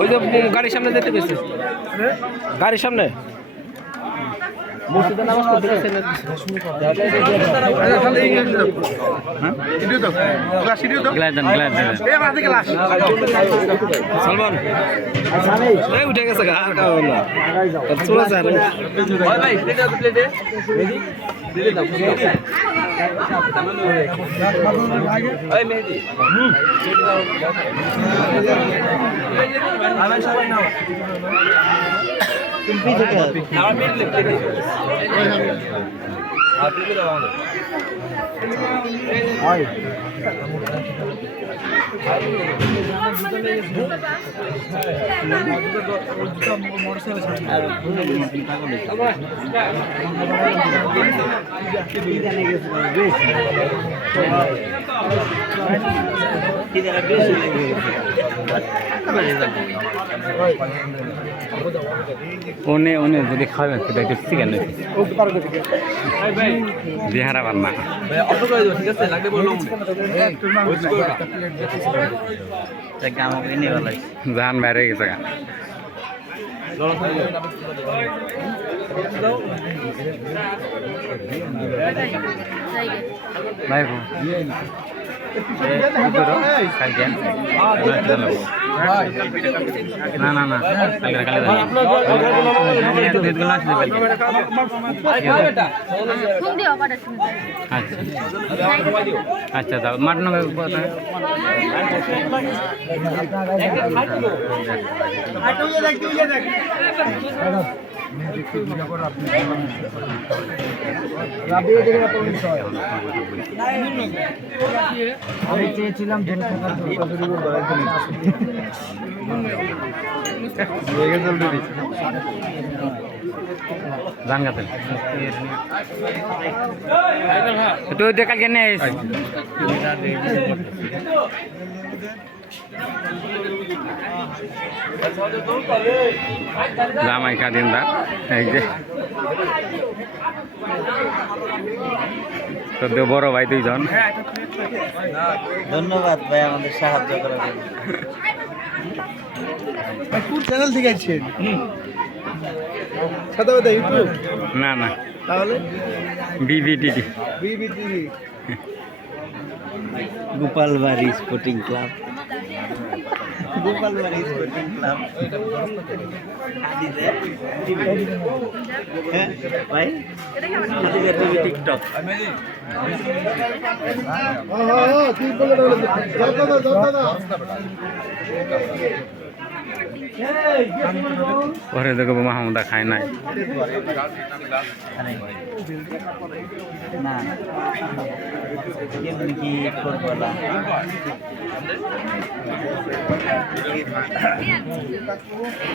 ওই যে গাড়ির সামনে যেতে পেরেছে, গাড়ির সামনে মসজিদে নামাজ পড়তে গেছে। সালমান উঠে গেছে চলে যায় तुम पीछे क्या उन्हें उन्हें যদি খাবেন সেটা একটু চিকেন বিহারা বান্না জান বাইরে গেছে গা ভাই না না না আচ্ছা দাও মাটন আমি চেয়েছিলাম জান গাতে তো দেখা কেন জামাই কাদিনদার এই যে তো বড় ভাই দুইজন ধন্যবাদ ভাই আমাদের সাহায্য করার জন্য কোন চ্যানেল থেকে আছেন সাদাবাদা ইউটিউব না না তাহলে বিবিটিভি বিবিটিভি Gopalbari sporting club Gopalbari sporting club ভাই টিকটক পরে দেখবো মাহমুদা খায় নাই না কি করবো না